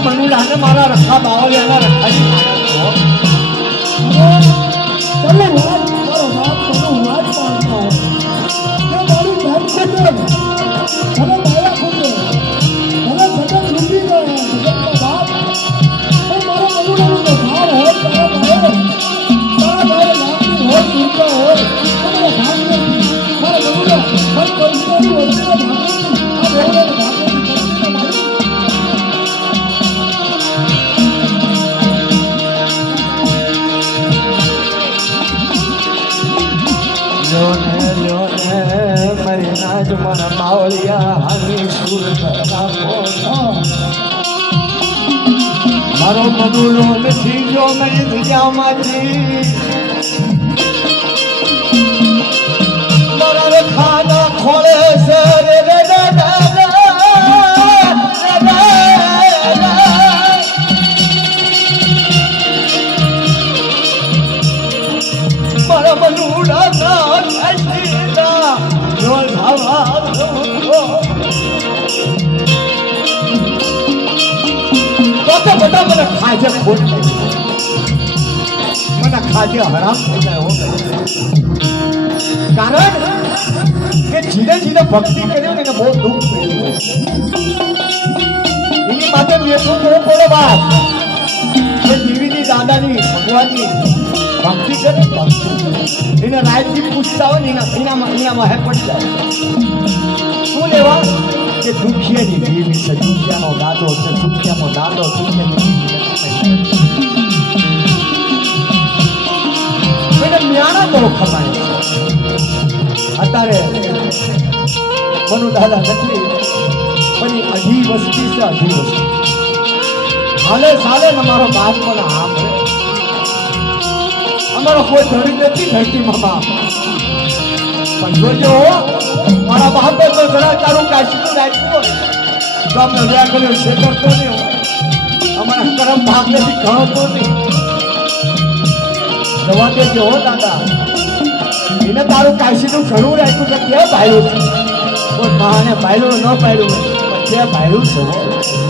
મનુલાને મારા રખા બાવળિયાના રખાજી તમે વાત કરો બાપ તમે વાત માનતા હો કે મારી બહેન ખોટે અને મારા ખોટે મને જગત લૂંટી ગયો જગતનો બાપ પણ મારા મનુલાનો તો ભાવ હોય તારા ભાઈ લાગણી હોય ચિંતા હોય તમારા ભાગ નથી મારા મનુલા ભાઈ પરિસ્થિતિ વચ્ચેનો ભાગ નથી આ બેવડાનો ભાગ નથી મારી નાજ મારા બાવળિયા હાની સુર મારો મનુલો નથી જો મારી દુનિયામાંથી મારા ખાના ખોળે છે રે રે રે મારા મનુડા ના કાશીના રોલ ભાવા તો બધા મને ખાજે ખોટ મને ખાજે હરામ થઈ જાય હો કારણ કે ધીરે ધીરે ભક્તિ કર્યો ને બહુ દુઃખ થયું એની માટે બેઠું બહુ પડે બાપ કે દેવીની દાદાની ભગવાનની ભક્તિ કરે ભક્તિ એને રાતથી પૂછતા હોય ને એનામાં હે પડી જાય શું લેવા કે દુખિયાની દેવી છે દુખિયાનો દાદો છે દુખિયાનો દાદો દુખિયાની એને મ્યાણા બહુ ખમાય છે અત્યારે મનુ દાદા નથી પણ એ અઢી વસ્તી છે અઢી વસ્તી હાલે સાલે ને મારો બાપ મને આમ છે અમારો કોઈ ધણી નથી ધરતીમાં બાપ પણ જોજો મારા બાપે તો જરા તારું કાશીનું રાખ્યું હોય તો આપણે વ્યા કર્યો છે કરતો નહીં હોય અમારા કરમ ભાગ નથી ગણતો નહીં જવા દેજો હો દાદા એને તારું કાશીનું ઘણું રાખ્યું છે ક્યાં ભાયલું છે કોઈ મહાને ભાયલું ન ભાયલું પણ ક્યાં ભાયલું છે